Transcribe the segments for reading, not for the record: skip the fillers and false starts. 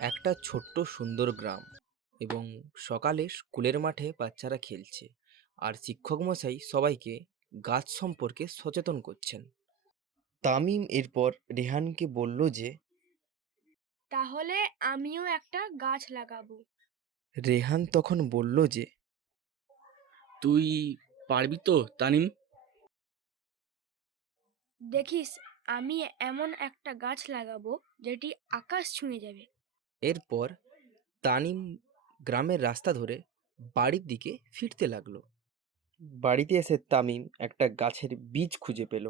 একটা ছোট্ট সুন্দর গ্রাম এবং সকালে স্কুলের মাঠে বাচ্চারা খেলছে আর শিক্ষক মশাই সবাইকে গাছ সম্পর্কে সচেতন করছেন। তামিম এরপর রেহানকে বলল যে তাহলে আমিও একটা গাছ লাগাবো। রেহান তখন বলল যে তুই পারবি তো, তানিম? দেখিস, আমি এমন একটা গাছ লাগাবো যেটি আকাশ ছুঁয়ে যাবে। এরপর তানিম গ্রামের রাস্তা ধরে বাড়ির দিকে ফিরতে লাগলো। বাড়িতে এসে তামিম একটা গাছের বীজ খুঁজে পেল।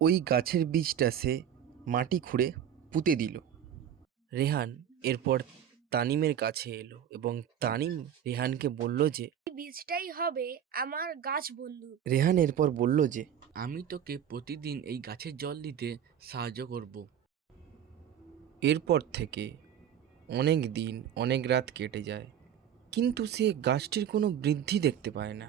ওই গাছের বীজটা সে মাটি খুঁড়ে পুঁতে দিল। রেহান এরপর তানিমের কাছে এলো এবং তানিম রেহানকে বলল যে এই বীজটাই হবে আমার গাছ বন্ধু। রেহান এরপর বলল যে আমি তোকে প্রতিদিন এই গাছের জল দিতে সাহায্য করব। এরপর থেকে অনেক দিন অনেক রাত কেটে যায়, কিন্তু সে গাছটির কোনো বৃদ্ধি দেখতে পায় না।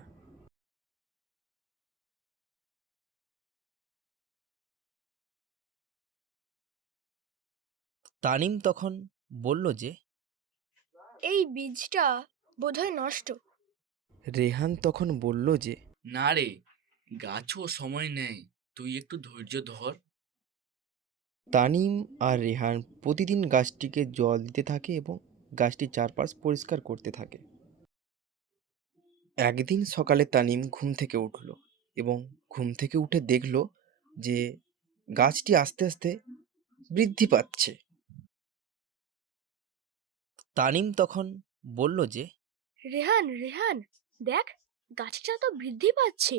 তানিম তখন বলল যে এই বীজটা বোধহয় নষ্ট। রেহান তখন বলল যে না রে, গাছও সময় নেয়, তুই একটু ধৈর্য ধর। তানিম আর রেহান প্রতিদিন গাছটিকে জল দিতে থাকে এবং গাছটির চারপাশ পরিষ্কার করতে থাকে। একদিন সকালে তানিম ঘুম থেকে উঠল এবং ঘুম থেকে উঠে দেখল যে গাছটি আস্তে আস্তে বৃদ্ধি পাচ্ছে। তানিম তখন বলল যে রেহান রেহান, দেখ, গাছটা তো বৃদ্ধি পাচ্ছে।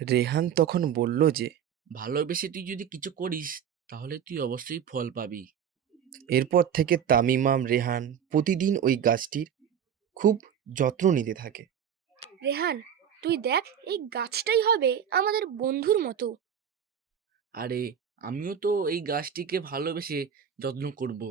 রেহান তখন বলল যে ভালোবেসে তুই যদি কিছু করিস তাহলে তুই অবশ্যই ফল পাবি। এরপর থেকে তামিমাম রেহান প্রতিদিন ওই গাছটির খুব যত্ন নিতে থাকে। রেহান, তুই দেখ, এই গাছটাই হবে আমাদের বন্ধুর মতো। আরে, আমিও তো এই গাছটিকে ভালোবেসে যত্ন করব।